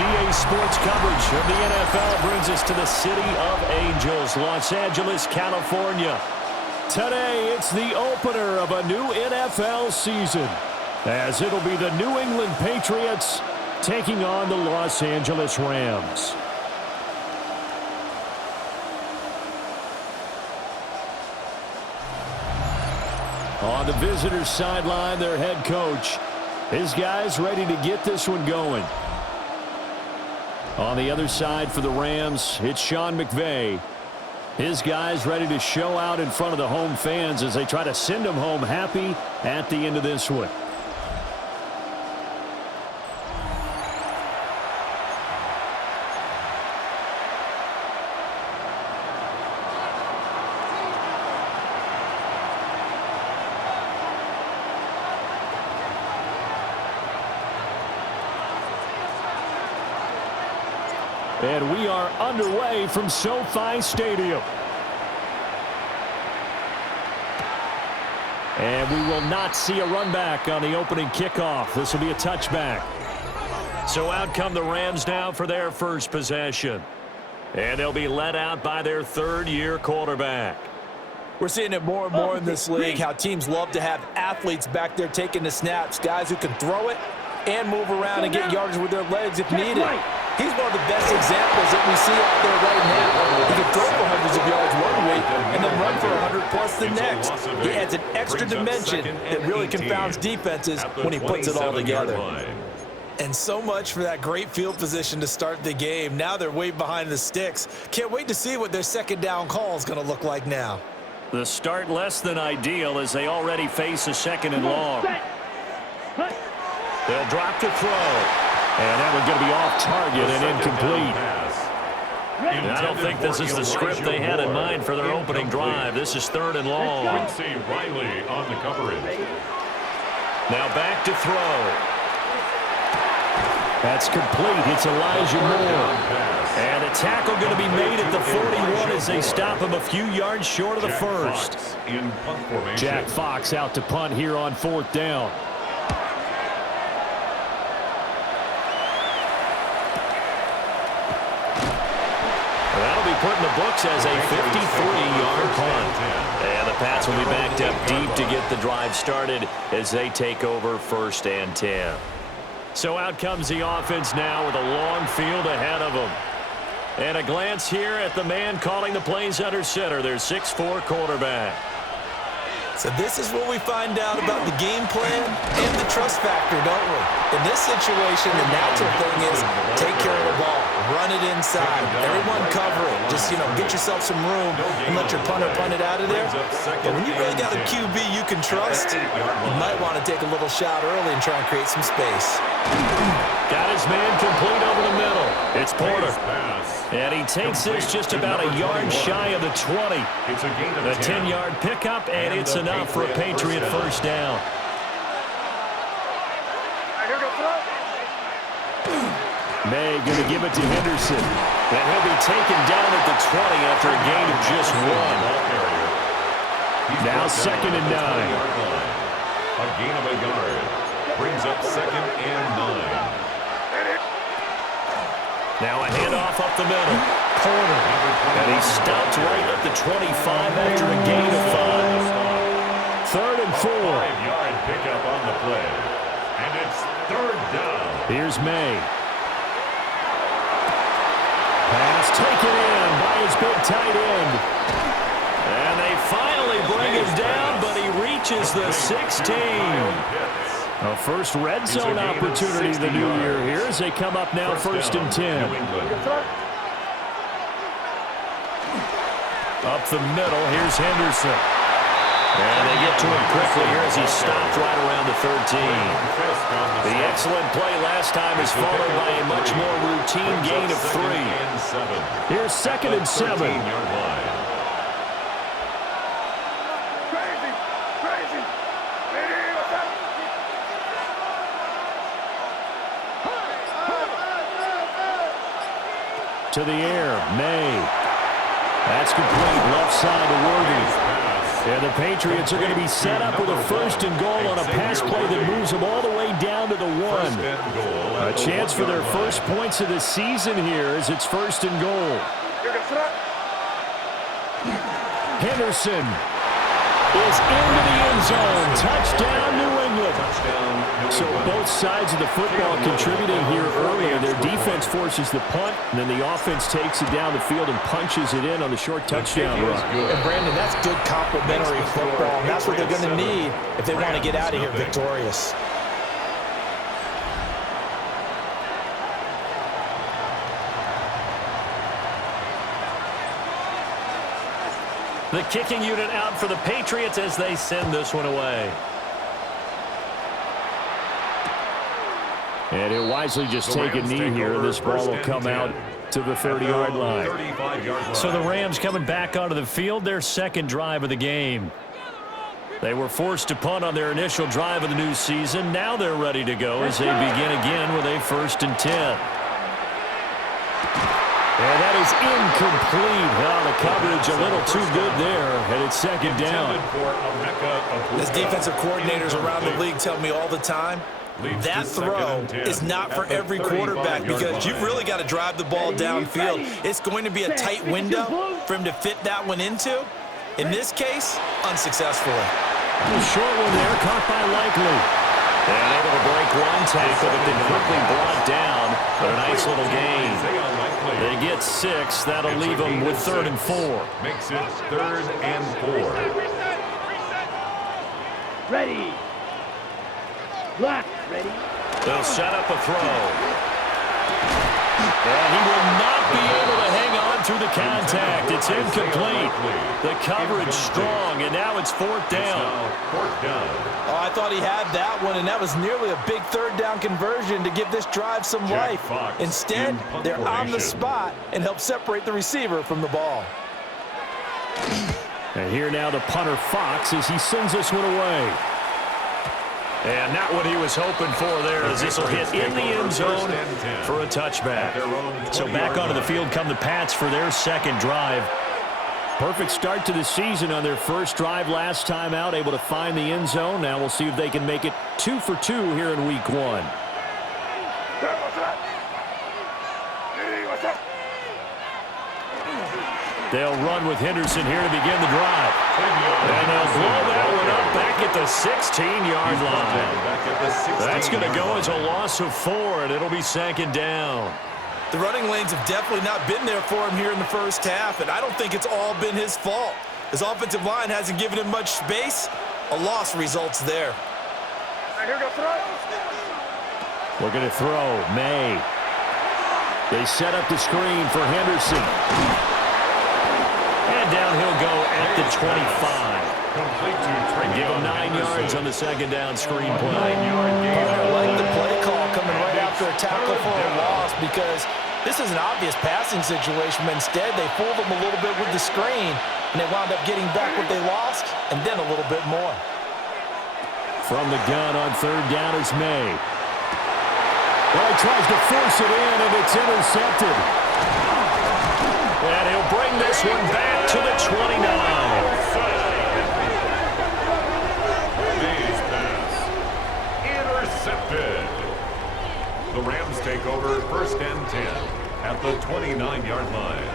EA Sports coverage of the NFL brings us to the City of Angels, Los Angeles, California. Today, it's the opener of a new NFL season, as it'll be the New England Patriots taking on the Los Angeles Rams. On the visitors' sideline, their head coach. His guys ready to get this one going. On the other side for the Rams, it's Sean McVay. His guys ready to show out in front of the home fans as they try to send them home happy at the end of this one. And we are underway from Sofi Stadium. And we will not see a run back on the opening kickoff. This will be a touchback. So out come the Rams now for their first possession. And they'll be led out by their third-year quarterback. We're seeing it more and more in this league, how teams love to have athletes back there taking the snaps, guys who can throw it and move around and get yardage with their legs if needed. He's one of the best examples that we see out there right now. He can throw for hundreds of yards one week and then run for 100+ the next. He adds an extra dimension that really confounds defenses when he puts it all together. And so much for that great field position to start the game. Now they're way behind the sticks. Can't wait to see what their second down call is going to look like now. The start less than ideal as they already face a second and long. They'll drop to throw. And that one's going to be off target and incomplete. And I don't think this is the script they had in mind for their opening drive. This is third and long. Riley on the coverage. Now back to throw. That's complete. It's Elijah Moore. And a tackle going to be made at the 41 as they stop him a few yards short of the first. Jack Fox out to punt here on fourth down. Put in the books as a 53-yard punt. And the Pats will be backed up deep to get the drive started as they take over first and 10. So out comes the offense now with a long field ahead of them. And a glance here at the man calling the plays under center, their 6'4" quarterback. So this is where we find out about the game plan and the trust factor, don't we? In this situation, the natural thing is take care of the ball, run it inside, everyone cover it. Just, get yourself some room and let your punter punt it out of there. But when you really got a QB you can trust, you might want to take a little shot early and try and create some space. Got his man complete over the middle. It's Porter. And he takes this just about a yard shy of the 20. A 10-yard pickup, and it's enough for a Patriot first down. May going to give it to Henderson. And he'll be taken down at the 20 after a gain of just one. Now second and 9. A gain of a yard. Brings up second and 9. Now a handoff up the middle. Porter. And he stopped right at the 25 after a gain of 5. Third and 4. 5-yard pickup on the play. And it's third down. Here's May. Pass taken in by his big tight end. And they finally bring him down, but he reaches the 16. A first red zone opportunity of the new year here as they come up now first and 10. Up the middle, here's Henderson. And they get to him quickly here as he stopped right around the 13. The excellent play last time is followed by a much more routine gain of 3. Here's second and 7. To the air, May. That's complete, left side to Worthy. And the Patriots are going to be set up with a first and goal on a pass play that moves them all the way down to the 1. A chance for their first points of the season here as it's 1st and goal. Henderson is into the end zone. Touchdown, New England. So both sides of the football contributing here earlier. Their defense forces the punt, and then the offense takes it down the field and punches it in on the short touchdown run. And Brandon, that's good complementary football, and that's what they're going to need if they want to get out of here victorious. The kicking unit out for the Patriots as they send this one away. And he'll wisely just take a knee here. This ball will come out to the 30-yard line. So the Rams coming back onto the field, their second drive of the game. They were forced to punt on their initial drive of the new season. Now they're ready to go as they begin again with a 1st and 10. And that is incomplete. Oh, the coverage a little too good there, and it's 2nd down. As defensive coordinators around the league tell me all the time, that throw is not for every quarterback because you've really got to drive the ball downfield. It's going to be a tight window for him to fit that one into. In this case, unsuccessfully. A short one there, caught by Likely. And able to break one tackle, but then quickly brought down. But a nice little gain. They get 6. That'll leave them with 3rd and 4. Makes it 3rd and 4. Ready. Black. Ready. They'll set up a throw. And he will not be able to hang on through the contact. It's incomplete. The coverage strong, and now it's 4th down. Oh, I thought he had that one, and that was nearly a big 3rd down conversion to give this drive some life. Instead, they're on the spot and help separate the receiver from the ball. And here now the punter Fox as he sends this one away. And not what he was hoping for there as this will hit in the end zone for a touchback. So back onto the field come the Pats for their 2nd drive. Perfect start to the season on their first drive last time out, able to find the end zone. Now we'll see if they can make it 2 for 2 here in week 1. They'll run with Henderson here to begin the drive. And they'll blow that one up back at the 16-yard line. That's going to go as a loss of 4, and it'll be 2nd down. The running lanes have definitely not been there for him here in the first half, and I don't think it's all been his fault. His offensive line hasn't given him much space. A loss results there. Looking to throw, May. They set up the screen for Henderson. And down he'll go at the 25. Give him 9 yards on the 2nd down screen play. I like the play call coming right after a tackle for a loss because this is an obvious passing situation, but instead they fooled him a little bit with the screen, and they wound up getting back what they lost and then a little bit more. From the gun on 3rd down is May. Well, he tries to force it in, and it's intercepted. And he'll bring this one back to the 29. Intercepted. The Rams take over 1st and 10 at the 29-yard line.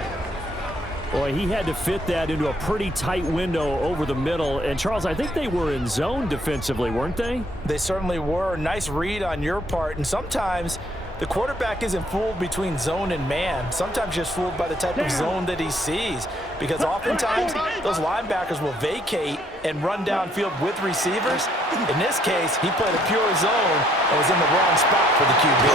Boy, he had to fit that into a pretty tight window over the middle. And, Charles, I think they were in zone defensively, weren't they? They certainly were. Nice read on your part. And sometimes the quarterback isn't fooled between zone and man. Sometimes just fooled by the type of zone that he sees. Because oftentimes those linebackers will vacate and run downfield with receivers. In this case, he played a pure zone and was in the wrong spot for the QB.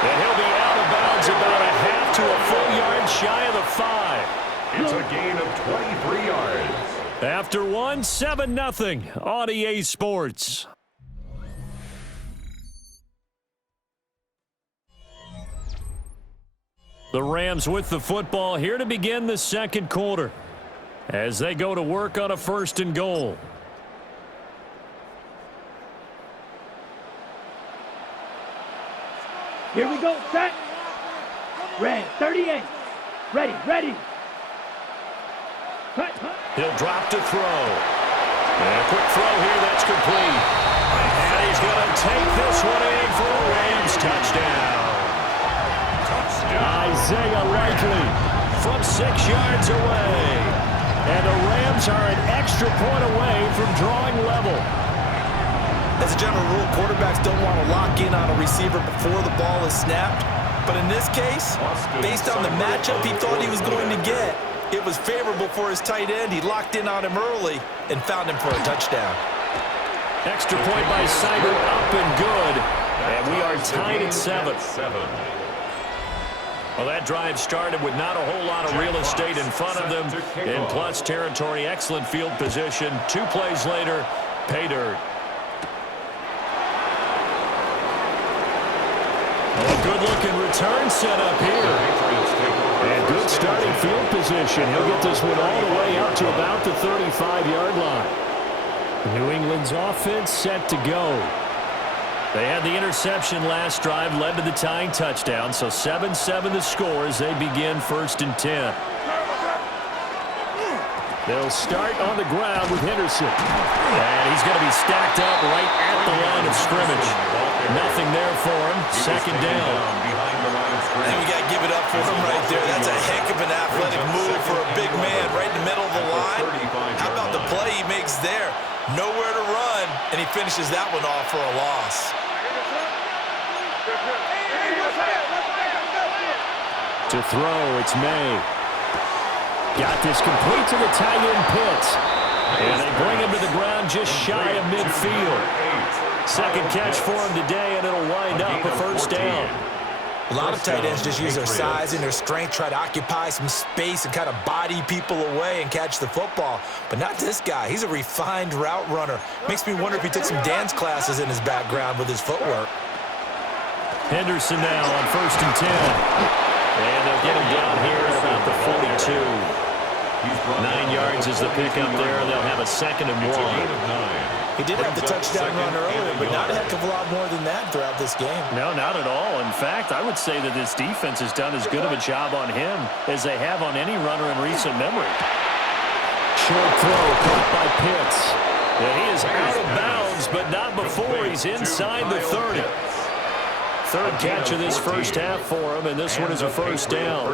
And he'll be out of bounds about a half to a full yard shy of the 5. It's a gain of 23 yards. After 1, 7-0 on EA Sports. The Rams with the football here to begin the 2nd quarter as they go to work on a 1st and goal. Here we go. Set. Red. 38. Ready. Ready. Cut. He'll drop to throw. And a quick throw here, that's complete. And he's going to take this one in for a Rams touchdown. Isaiah Likely from 6 yards away. And the Rams are an extra point away from drawing level. As a general rule, quarterbacks don't want to lock in on a receiver before the ball is snapped. But in this case, based on the matchup he thought he was going to get, it was favorable for his tight end. He locked in on him early and found him for a touchdown. Extra point by Seibert, up and good. And we are tied at 7. Well, that drive started with not a whole lot of real estate in front of them. In plus territory, excellent field position. 2 plays later, pay dirt. A good-looking return set up here. And good starting field position. He'll get this one all the way up to about the 35-yard line. New England's offense set to go. They had the interception last drive, led to the tying touchdown, so 7-7 the score as they begin 1st and 10. They'll start on the ground with Henderson. And he's going to be stacked up right at the line of scrimmage. Nothing there for him. 2nd down. And we got to give it up for him right there. That's a heck of an athletic move for a big man right in the middle of the line. How about the play he makes there? Nowhere to run, and he finishes that one off for a loss. To throw, it's May. Got this complete to the tight end Pitts. And they bring him to the ground just shy of midfield. 2nd catch for him today, and it'll wind up a 1st down. A lot of tight ends just use their size and their strength, try to occupy some space and kind of body people away and catch the football. But not this guy. He's a refined route runner. Makes me wonder if he took some dance classes in his background with his footwork. Henderson now on 1st and 10. And they'll get him down here at about the 42. 9 yards is the pickup there. They'll have a 2nd and 1. He did have the touchdown run earlier, but not a heck of a lot more than that throughout this game. No, not at all. In fact, I would say that this defense has done as good of a job on him as they have on any runner in recent memory. Short throw caught by Pitts. Yeah, he is out of bounds, but not before he's inside the 30. 3rd catch of this 1st half for him, and this one is a 1st down.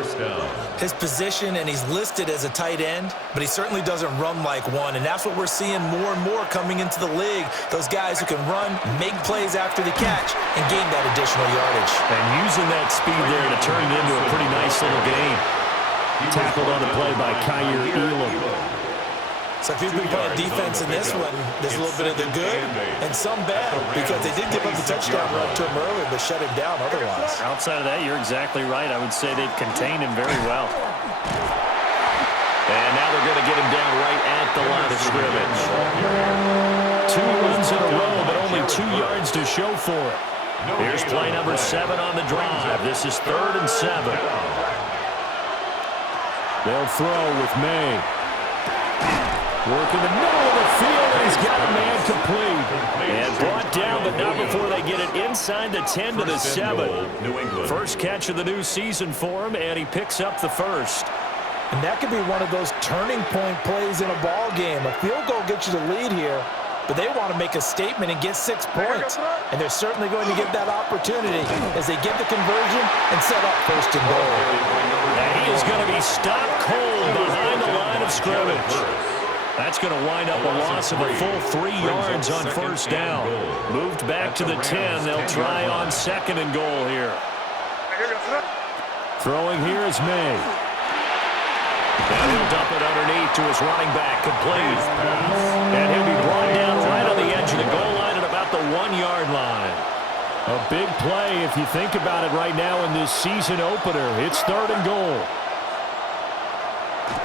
His position, and he's listed as a tight end, but he certainly doesn't run like one, and that's what we're seeing more and more coming into the league. Those guys who can run, make plays after the catch, and gain that additional yardage. And using that speed there to turn it into a pretty nice little game. Tackled on the play by Kyer Elam. So if you've been playing defense in this one, there's a little bit of the good and some bad, because they did give up the touchdown run to him early, but shut him down otherwise. Outside of that, you're exactly right. I would say they've contained him very well. And now they're going to get him down right at the line of scrimmage. 2 runs in a row, but only 2 yards to show for it. Here's play number 7 on the drive. This is 3rd and 7. They'll throw with May. Work in the middle of the field, and he's got a man complete. And brought down, but not before they get it inside the 10 to the 7. 1st catch of the new season for him, and he picks up the 1st. And that could be one of those turning point plays in a ball game. A field goal gets you the lead here, but they want to make a statement and get 6 points. And they're certainly going to get that opportunity as they get the conversion and set up 1st and goal. And he is going to be stopped cold behind the line of scrimmage. That's going to wind up a loss of a full 3 yards on 1st down. Moved back to the 10. They'll try on 2nd and goal here. Throwing here is May. And he'll dump it underneath to his running back, complete. And he'll be brought down right on the edge of the goal line at about the 1-yard line. A big play if you think about it right now in this season opener. It's 3rd and goal.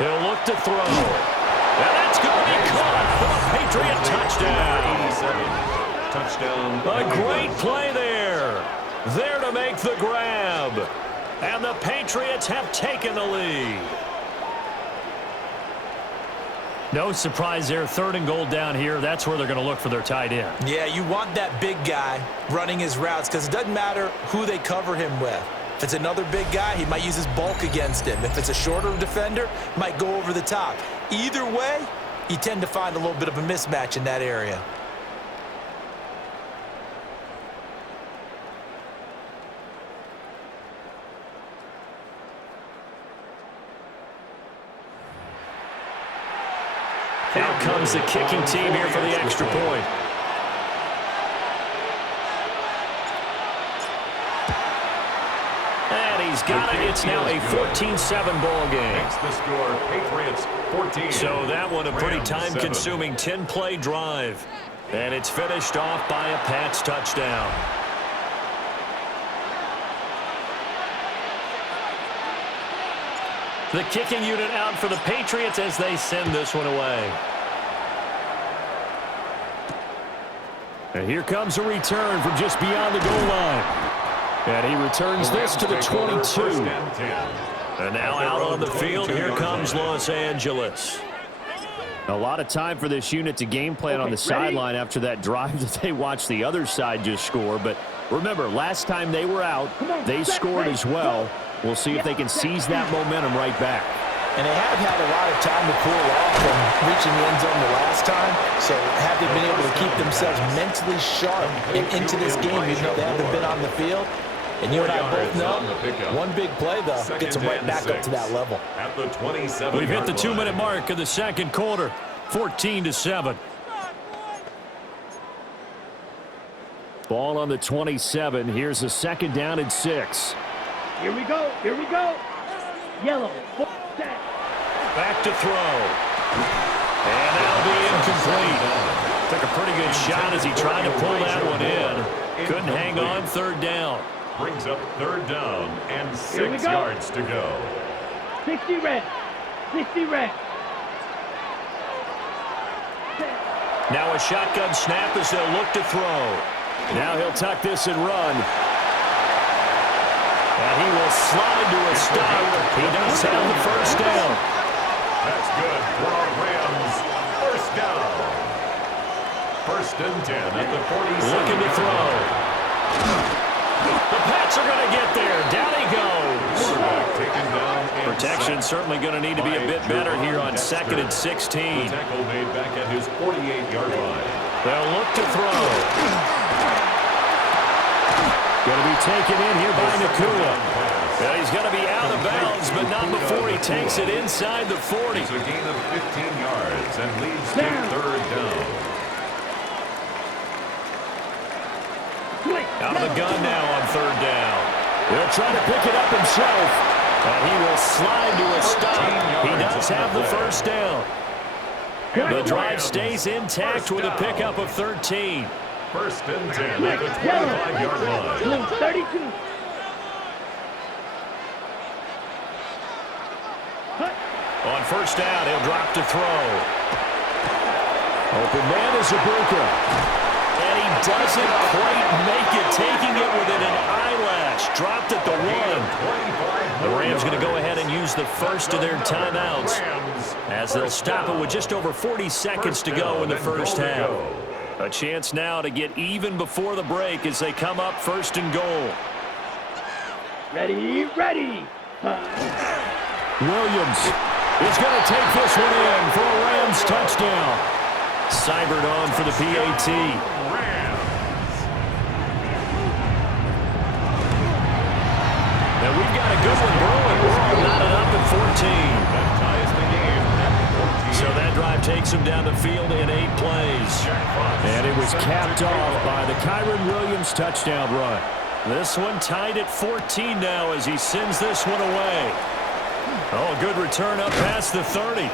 He'll look to throw. And that's going to be caught for a Patriot touchdown. Touchdown. A great play there. There to make the grab. And the Patriots have taken the lead. No surprise there. 3rd and goal down here. That's where they're going to look for their tight end. Yeah, you want that big guy running his routes because it doesn't matter who they cover him with. If it's another big guy, he might use his bulk against him. If it's a shorter defender, might go over the top. Either way, you tend to find a little bit of a mismatch in that area. Out comes the kicking team here for the extra point. And he's got it. It's now a 14-7 ball game. Makes the score Patriots 14. So that one a pretty time-consuming 10-play drive. And it's finished off by a Pats touchdown. The kicking unit out for the Patriots as they send this one away. And here comes a return from just beyond the goal line. And he returns this to the 22. And now out on the field, here comes Los Angeles. A lot of time for this unit to game plan on the sideline after that drive that they watched the other side just score. But remember, last time they were out, they scored as well. We'll see if they can seize that momentum right back. And they have had a lot of time to cool off from reaching the end zone the last time. So have they been able to keep themselves mentally sharp and into this game, even though they haven't been on the field? And you and I both know one big play, though, gets them right back up to that level. At the 27. We've hit the 2-minute mark of the second quarter, 14-7. Ball on the 27. Here's a 2nd down and 6. Here we go. Here we go. Yellow. Back to throw. And that'll be incomplete. Took a pretty good shot as he tried to pull that one in. Couldn't hang on 3rd down. Brings up 3rd down and 6 yards to go. 60 red. 60 red. Now a shotgun snap as they'll look to throw. Now he'll tuck this and run. And he will slide to a stop. He does have the 1st down. That's good for our Rams. 1st down. 1st and 10 at the 47. Looking to throw. The Pats are going to get there. Down he goes. Taken down. Protection certainly going to need to be a bit better here on 2nd and 16. The tackle made back at his 48-yard line. They'll look to throw. Going to be taken in here by Nakua. Well, he's going to be out of bounds, but not before he takes it inside the 40. It's a gain of 15 yards and leads to 3rd down. Out of the gun now on 3rd down. He'll try to pick it up himself. And he will slide to a stop. He does have the 1st down. The drive stays intact with a pickup of 13. 1st and 10 at the 25-yard line. 32. On 1st down, he'll drop to throw. Open man is Ibuka. And he doesn't quite make it, taking it within an eyelash. Dropped at the 1. The Rams going to go ahead and use the first of their timeouts as they'll stop it with just over 40 seconds to go in the 1st half. A chance now to get even before the break as they come up 1st and goal. Ready, ready. Williams is going to take this one in for a Rams touchdown. Cybert on for the PAT. Now we've got a good one brewing. We're all knotted up at 14. That ties the game at 14. So that drive takes him down the field in 8 plays. And it was capped off by the Kyren Williams touchdown run. This one tied at 14 now as he sends this one away. Oh, a good return up past the 30.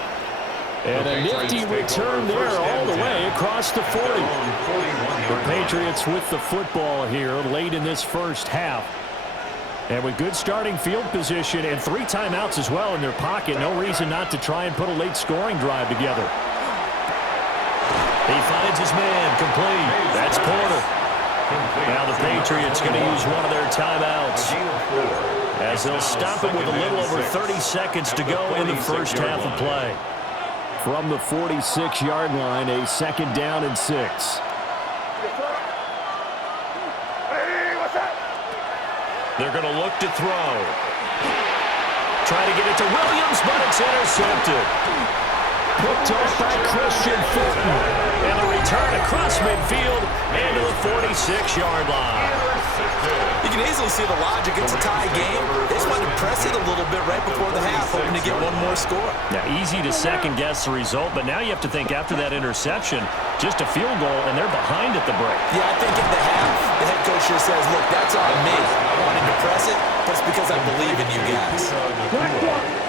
And a nifty return there all the way across the 40. The Patriots with the football here late in this 1st half. And with good starting field position and 3 timeouts as well in their pocket, no reason not to try and put a late scoring drive together. He finds his man, complete. That's Porter. Now the Patriots going to use one of their timeouts as they'll stop it with a little over 30 seconds to go in the 1st half of play. From the 46-yard line, a 2nd down and 6. They're going to look to throw. Try to get it to Williams, but it's intercepted. Picked off by Christian Fulton. And the return across midfield and to the 46-yard line. You can easily see the logic. It's a tie game. They just wanted to press it a little bit right before the half. hoping to get one more score. Now, easy to second-guess the result, but now you have to think after that interception, just a field goal, and they're behind at the break. Yeah, I think at the half, the head coach just says, look, that's on me. I wanted to press it, but it's because I believe in you guys.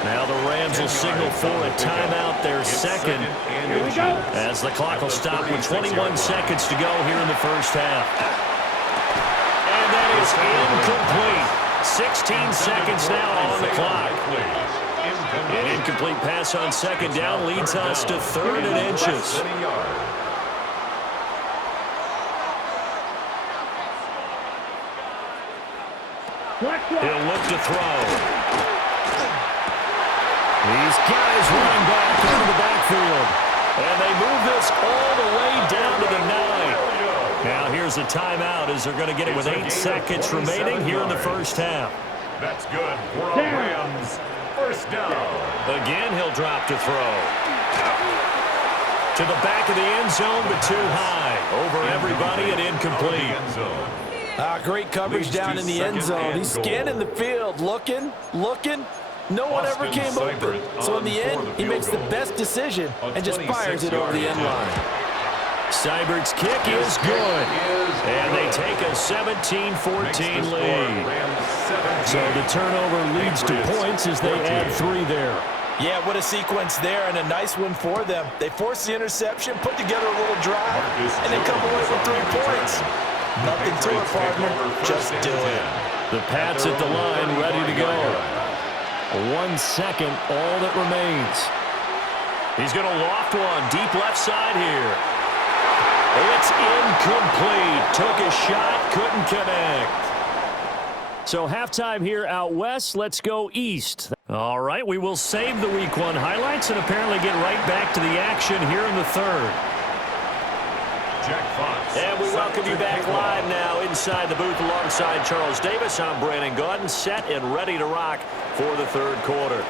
Now the Rams will signal for a timeout, their second, Here we go. as the clock will stop with 21 seconds to go here in the first half. And that is incomplete. 16 seconds now on the clock. An incomplete pass on second down leads us to 3rd and inches. He'll look to throw. These guys running back into the backfield. And they move this all the way down to the 9. Now here's a timeout as they're going to get it with 8 seconds remaining here in the first half. That's good for a Rams first down. Again, he'll drop to throw. To the back of the end zone, but too high. Over everybody and incomplete. Great coverage down in the end zone. He's scanning the field, looking. No one ever came open. So in the end, he makes the best decision and just fires it over the end line. Seibert's kick is good. And they take a 17-14 lead. So the turnover leads to points as they add 3 there. Yeah, what a sequence there, and a nice one for them. They force the interception, put together a little drive, and then come away with 3 points. Nothing to it, partner. Just do it. The Pats at the line, ready to go. 1 second, all that remains. He's going to loft one, deep left side here. It's incomplete. Took a shot, couldn't connect. So halftime here out west. Let's go east. All right, we will save the Week 1 highlights and apparently get right back to the action here in the 3rd. And we welcome you back live now inside the booth alongside Charles Davis. I'm Brandon Gaudin, set and ready to rock for the 3rd quarter.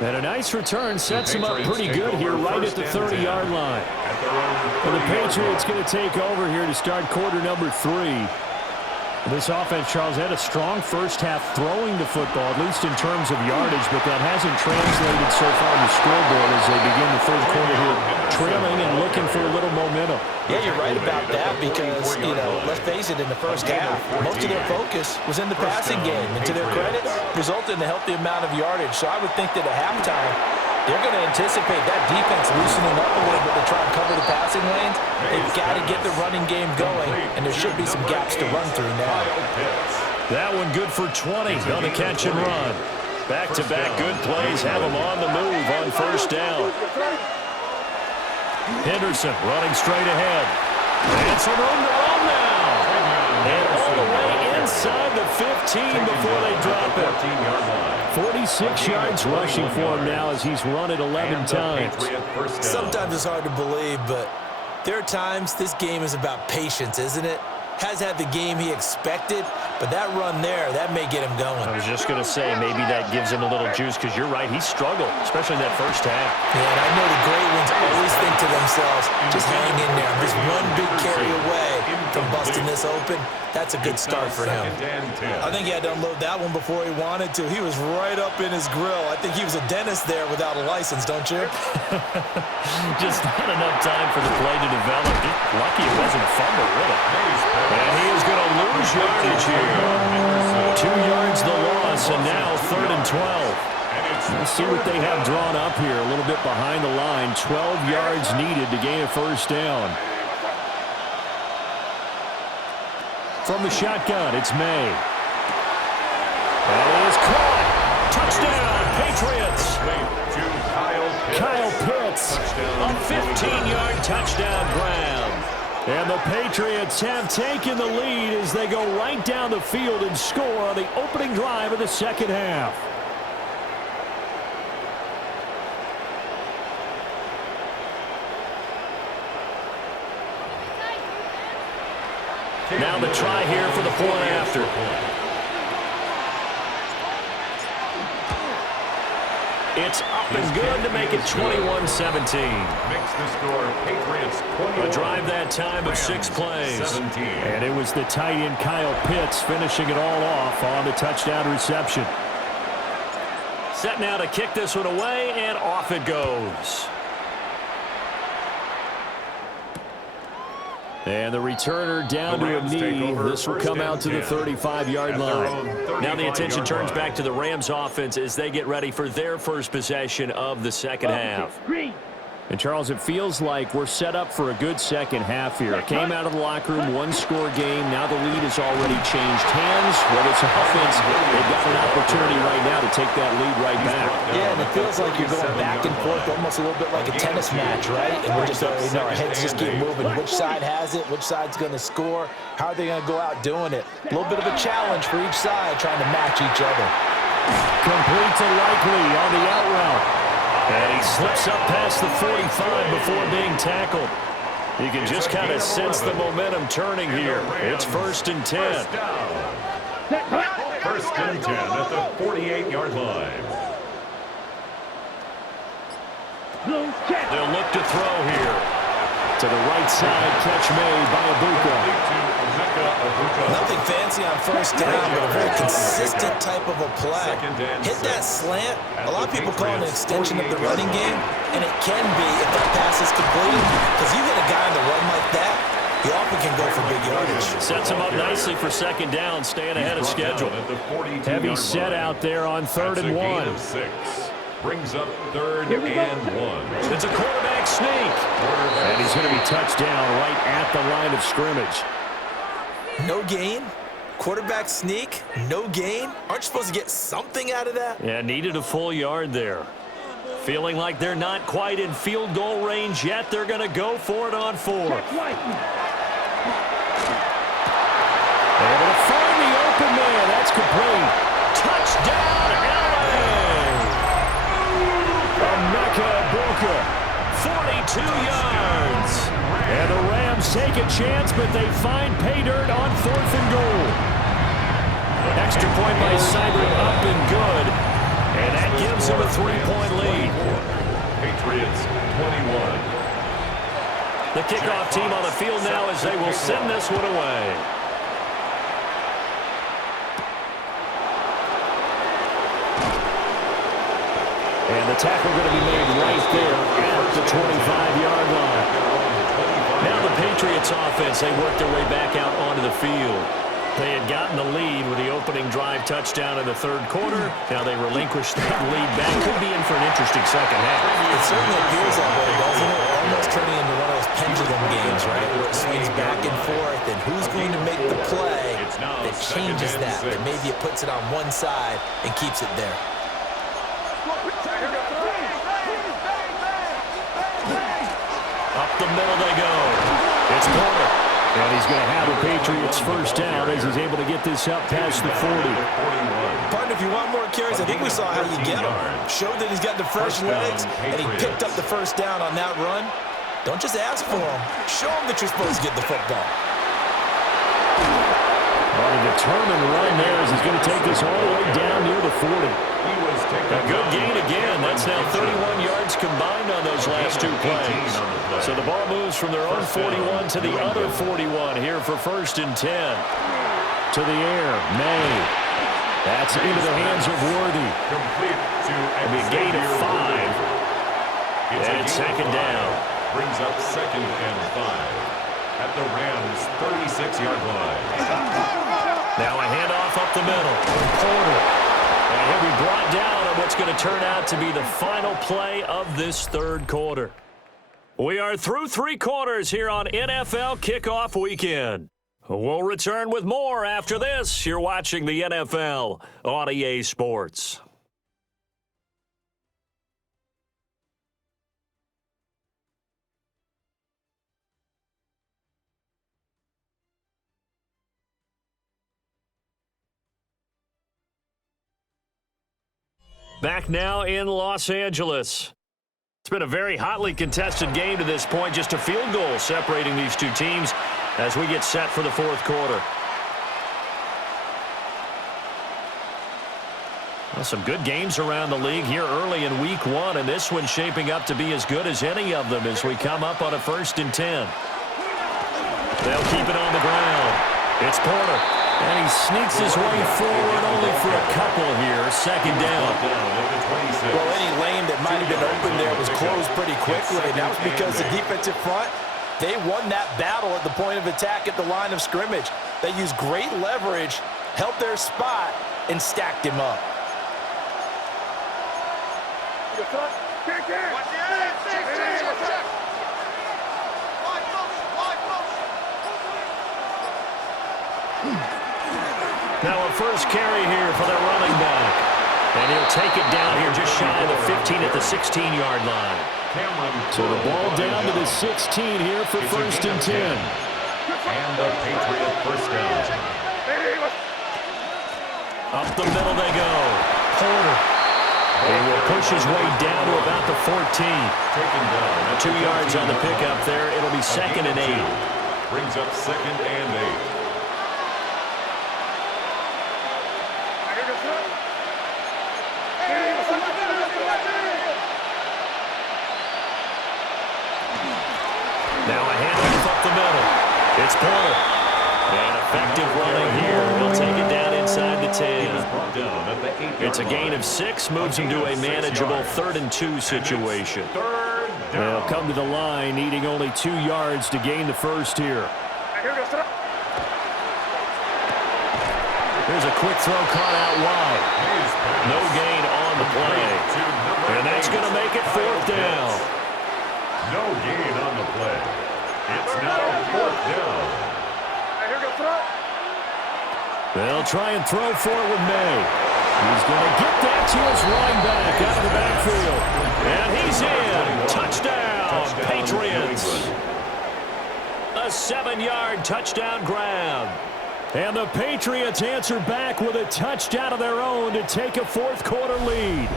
And a nice return sets him up pretty good here right at the 30-yard line. And the Patriots going to take over here to start quarter number 3. This offense, Charles, had a strong first half throwing the football, at least in terms of yardage, but that hasn't translated so far on the scoreboard as they begin the 3rd quarter here, trailing and looking for a little momentum. Yeah, you're right about that because, let's face it, in the first half, most of their focus was in the passing game. And to their credit, resulted in a healthy amount of yardage. So I would think that at halftime, they're going to anticipate that defense loosening up a little bit to try and cover the passing lanes. They've got to get the running game going, and there should be some gaps to run through now. That one good for 20 on the catch and run. Back-to-back good plays have them on the move on first down. Henderson running straight ahead. And some room to run now. And all the way inside the 15 before they drop it. 46 yards rushing for him now as he's run it 11 times. Sometimes it's hard to believe, but there are times this game is about patience, isn't it? Has had the game he expected, but that run there, that may get him going. I was just going to say, maybe that gives him a little juice because you're right, he struggled, especially in that first half. Yeah, and I know the great ones always think to themselves, just hang in there. Just one big carry away from busting this open. That's a good start for him. I think he had to unload that one before he wanted to. He was right up in his grill. I think he was a dentist there without a license, don't you? Just not enough time for the play to develop. Lucky it wasn't a fumble, really. And he is going to lose yardage here. 2 yards the loss, and now 3rd and 12. Let's see what they have drawn up here. A little bit behind the line. 12 yards needed to gain a first down. From the shotgun, it's May. That is caught. Touchdown, Patriots. Kyle Pitts, a 15-yard touchdown grab. And the Patriots have taken the lead as they go right down the field and score on the opening drive of the second half. Now the try here for the point after. It's up and good to make it 21-17. A drive that time of 6 plays. And it was the tight end Kyle Pitts finishing it all off on the touchdown reception. Set now to kick this one away, and off it goes. And the returner down to a knee. This will come out to the 35-yard line. Now the attention turns back to the Rams offense as they get ready for their first possession of the second half. And, Charles, it feels like we're set up for a good second half here. Came out of the locker room, one-score game. Now the lead has already changed hands. Whether it's offense, they've got an opportunity right now to take that lead right back. Yeah, and it feels like you're going back and forth almost a little bit like a tennis match, right? And we're just, our heads just keep moving. Which side has it? Which side's going to score? How are they going to go out doing it? A little bit of a challenge for each side trying to match each other. Complete to Likely on the out route. And he slips up past the 45 before being tackled. You can just kind of sense the momentum turning here. It's 1st and 10. First and 10 at the 48-yard line. They'll look to throw here. To the right side, catch made by Ibuka. Nothing fancy on first down, but a very consistent type of a play. Hit that slant. A lot of people call it an extension of the running game, and it can be if that pass is completed, because you hit a guy on the run like that, he often can go for big yardage. Sets him up nicely for second down, staying ahead of schedule. Heavy set out there on 3rd and 1. Brings up 3rd and 1. It's a quarterback sneak. And he's going to be touched down right at the line of scrimmage. No gain? Quarterback sneak? No gain? Aren't you supposed to get something out of that? Yeah, needed a full yard there. Feeling like they're not quite in field goal range yet. They're going to go for it on 4. Able to find the open man. That's complete. Touchdown, LA! Ibuka, 42 yards. And the Rams take a chance, but they find pay dirt on 4th and goal. Extra point by Cyber, up and good. And that gives them a 3-point lead. Patriots 21. The kickoff team on the field now as they will send this one away. And the tackle going to be made right there at the 25-yard line. Now the Patriots offense, they work their way back out onto the field. They had gotten the lead with the opening drive touchdown in the 3rd quarter. Now they relinquished that lead back. Could be in for an interesting second half. It certainly appears that way, doesn't it? Almost turning into one of those pendulum games, right? Where it swings back and forth, and who's going to make the play that changes that maybe it puts it on one side and keeps it there. Up the middle they go. It's Porter. And he's going to have a Patriots first down as he's able to get this up past the 40. Partner, if you want more carries, I think we saw how you get him. Showed that he's got the fresh legs, and he picked up the first down on that run. Don't just ask for him. Show him that you're supposed to get the football. On a determined run there as he's going to take this all the way down near the 40. A good gain again. That's now 31 yards combined on those last 2 plays. So the ball moves from their own 41 to the other 41 here for 1st and 10. To the air, May. That's into the hands of Worthy. It'll be a gain of 5. And it's second down. Brings up 2nd and 5 at the Rams' 36-yard line. Now a handoff up the middle. Porter. And he'll be brought down on what's going to turn out to be the final play of this 3rd quarter. We are through 3 quarters here on NFL Kickoff Weekend. We'll return with more after this. You're watching the NFL on EA Sports. Back now in Los Angeles. It's been a very hotly contested game to this point. Just a field goal separating these 2 teams as we get set for the 4th quarter. Well, some good games around the league here early in week 1, and this one's shaping up to be as good as any of them as we come up on a 1st and 10. They'll keep it on the ground. It's Porter. And he sneaks his way forward only for a couple here. second down. Well, any lane that might have been open there was closed pretty quickly, and that was because the defensive front, they won that battle at the point of attack at the line of scrimmage. They used great leverage, held their spot, and stacked him up. Now a first carry here for their running back. And he'll take it down here just shy of the 15 at the 16-yard line. So the ball down to the 16 here for first and 10. And the Patriot first down. Up the middle they go. Porter. He will push his way down to about the 14. 2 yards on the pickup there. It'll be second and 8. Brings up second and 8. Now a handoff up the middle. It's Porter. And effective running here. He'll take it down inside the 10. It's a gain of 6. Moves him to a manageable 3rd and 2 situation. They'll come to the line, needing only 2 yards to gain the first here. Here's a quick throw caught out wide. No gain on the play. And that's going to make it 4th down. No gain on the play. It's now 4th down. They'll try and throw for it with May. He's going to get that to his running back out of the backfield. And he's in. Touchdown, Patriots. A 7-yard touchdown grab. And the Patriots answer back with a touchdown of their own to take a 4th quarter lead.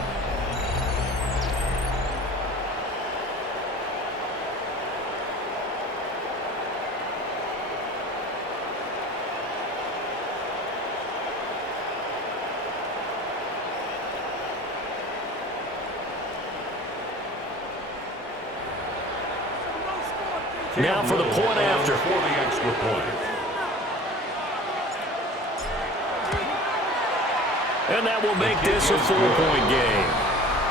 Now for the point after. For the extra point. And that will make this a 4-point game.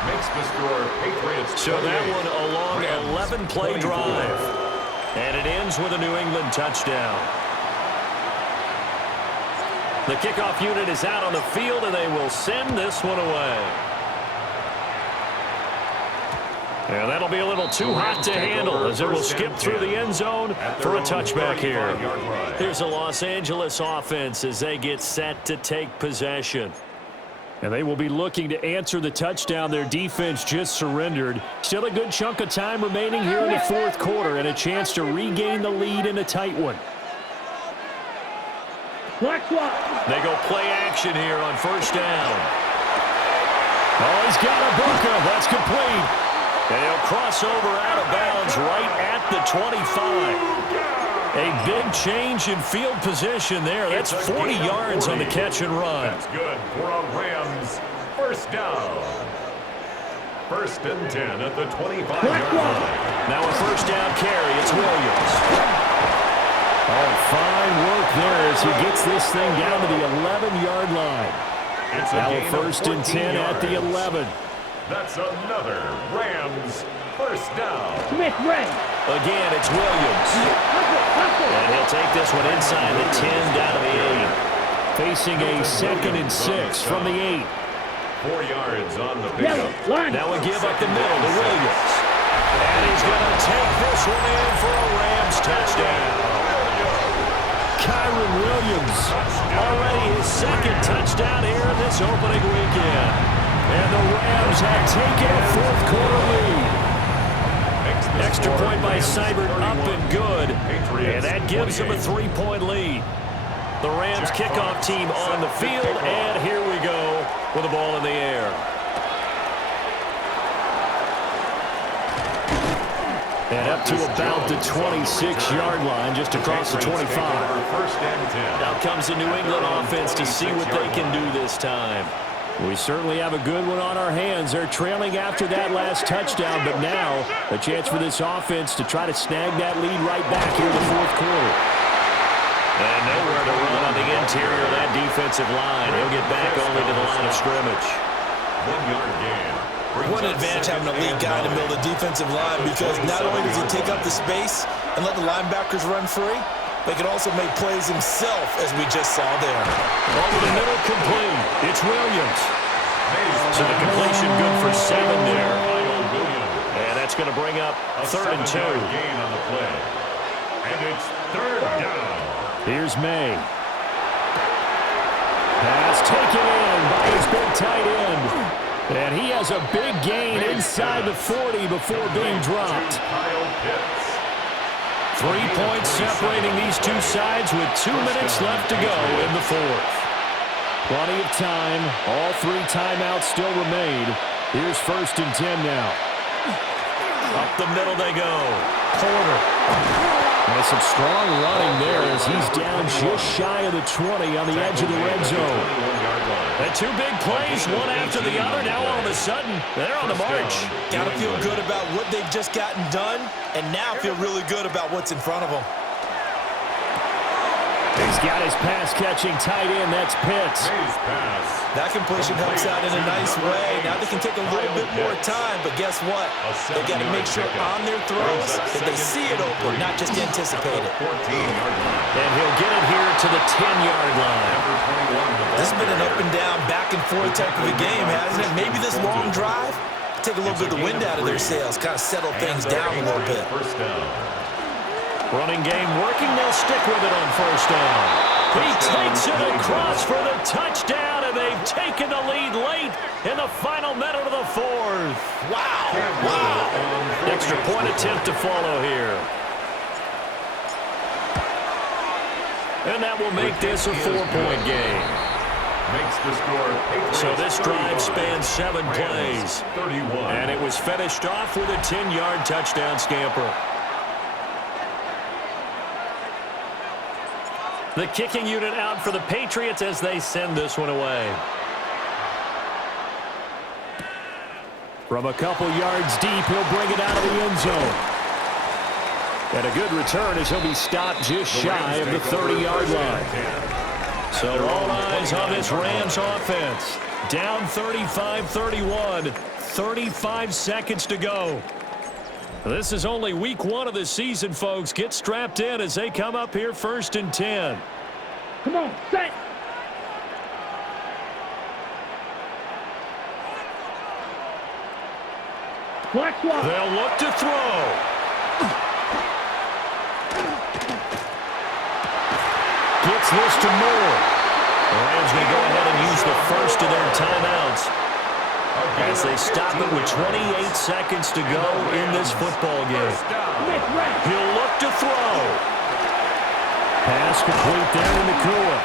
Makes the score Patriots. So that one a long 11-play drive. And it ends with a New England touchdown. The kickoff unit is out on the field, and they will send this one away. And that'll be a little too hot to handle as it will skip through the end zone for a touchback here. Here's the Los Angeles offense as they get set to take possession. And they will be looking to answer the touchdown their defense just surrendered. Still a good chunk of time remaining here in the 4th quarter and a chance to regain the lead in a tight one. They go play action here on first down. Oh, he's got a Booker. That's complete. And he'll cross over out of bounds right at the 25. A big change in field position there. That's 40 yards on the catch and run. That's good for a Rams first down. 1st and 10 at the 25-yard line. Now a first down carry. It's Williams. Oh, fine work there as he gets this thing down to the 11-yard line. Now a 1st and 10 at the 11. That's another Rams first down. Again, it's Williams. And he'll take this one inside the 10 down to the 8. Facing a 2nd and 6 from the 8. 4 yards on the pickup. Now we give up the middle to Williams. And he's going to take this one in for a Rams touchdown. Kyron Williams. Already his 2nd touchdown here in this opening weekend. And the Rams have taken a 4th quarter lead. Extra point by Seibert up and good. And that gives them a 3-point lead. The Rams kickoff team on the field. And here we go with the ball in the air. And up to about the 26-yard line, just across the 25. Now comes the New England offense to see what they can do this time. We certainly have a good one on our hands. They're trailing after that last touchdown, but now a chance for this offense to try to snag that lead right back here in the 4th quarter. And nowhere to run on the interior of that defensive line. He'll get back only to the line of scrimmage. 1-yard gain. What an advantage having a lead guy in the middle of the defensive line, because not only does he take up the space and let the linebackers run free, but he can also make plays himself, as we just saw there. Over the middle, complete. It's Williams. So the completion good for 7 there. And that's going to bring up a 3rd and 2. Gain on the play. And it's 3rd down. Here's May. Pass taken in by his big tight end. And he has a big gain inside the 40 before being dropped. 3 points separating these two sides with 2 minutes left to go in the 4th. Plenty of time. All 3 timeouts still remain. Here's 1st and 10 now. Up the middle they go. Porter. And some strong running there as he's down just shy of the 20 on the edge of the red zone. And 2 big plays, one after the other. Now all of a sudden, they're on the march. Got to feel good about what they've just gotten done, and now feel really good about what's in front of them. He's got his pass-catching tight end. That's Pitts. That completion helps out in a nice way. Now they can take a little bit more time, but guess what? They've got to make sure on their throws that they see it open, not just anticipate it. And he'll get it here to the 10-yard line. This has been an up-and-down, back-and-forth type of a game, hasn't it? Maybe this long drive, take a little bit of the wind out of their sails, kind of settle things down a little bit. Running game working. They'll stick with it on 1st down. He takes it across for the touchdown, and they've taken the lead late in the final minute of the 4th. Wow. Extra point attempt to follow here. And that will make this a 4-point game. So this drive spans 7 plays. And it was finished off with a 10-yard touchdown scamper. The kicking unit out for the Patriots as they send this one away. From a couple yards deep, he'll bring it out of the end zone. And a good return as he'll be stopped just shy of the 30-yard line. So all eyes on this Rams offense. Down 35-31, 35 seconds to go. This is only week 1 of the season, folks. Get strapped in as they come up here 1st and 10. Come on, set. Flex one. They'll look to throw. Gets this to Moore. The Rams going to go ahead and use the first of their timeouts as they stop it with 28 seconds to go in this football game. He'll look to throw. Pass complete there in the Nakua.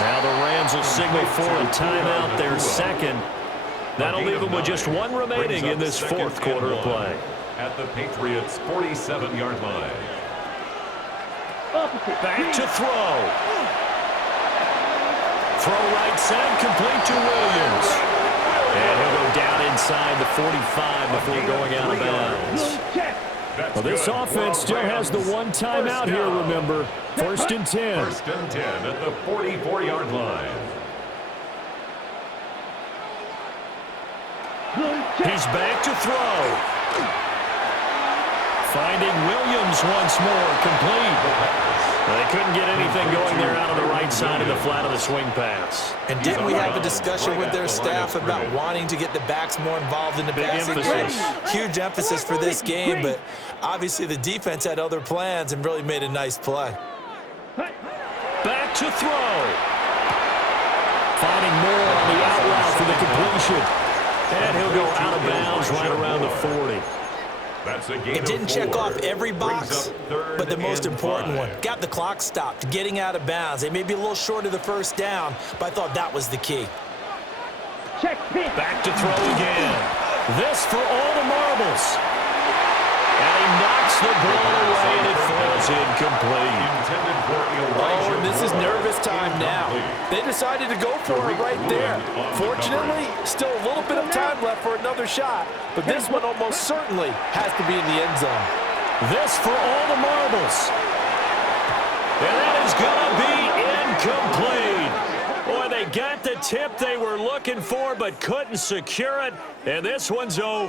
Now the Rams will signal for a timeout, their 2nd. That'll leave them with just 1 remaining in this 4th quarter of play. At the Patriots' 47-yard line. Back to throw. Throw right side, complete to Williams. And he'll go down inside the 45 before going out of bounds. Well, this offense still has the 1 timeout here, remember. 1st and 10. 1st and 10 at the 44-yard line. He's back to throw. Finding Williams once more, complete. They couldn't get anything going there out of the right side of the flat of the swing pass. And didn't we have a discussion with their staff about wanting to get the backs more involved in the passing game? Huge emphasis for this game, but obviously the defense had other plans and really made a nice play. Back to throw. Finding Moore on the out route for the completion. And he'll go out of bounds right around the 40. It didn't check off every box, but the most important one. Got the clock stopped, getting out of bounds. They may be a little short of the 1st down, but I thought that was the key. Back to throw again. This for all the marbles. And he knocks the ball away, and it falls incomplete. Oh, and this is nervous time now. They decided to go for it right there. Fortunately, still a little bit of time left for another shot, but this one almost certainly has to be in the end zone. This for all the marbles. And that is going to be incomplete. Boy, they got the tip they were looking for but couldn't secure it, and this one's over.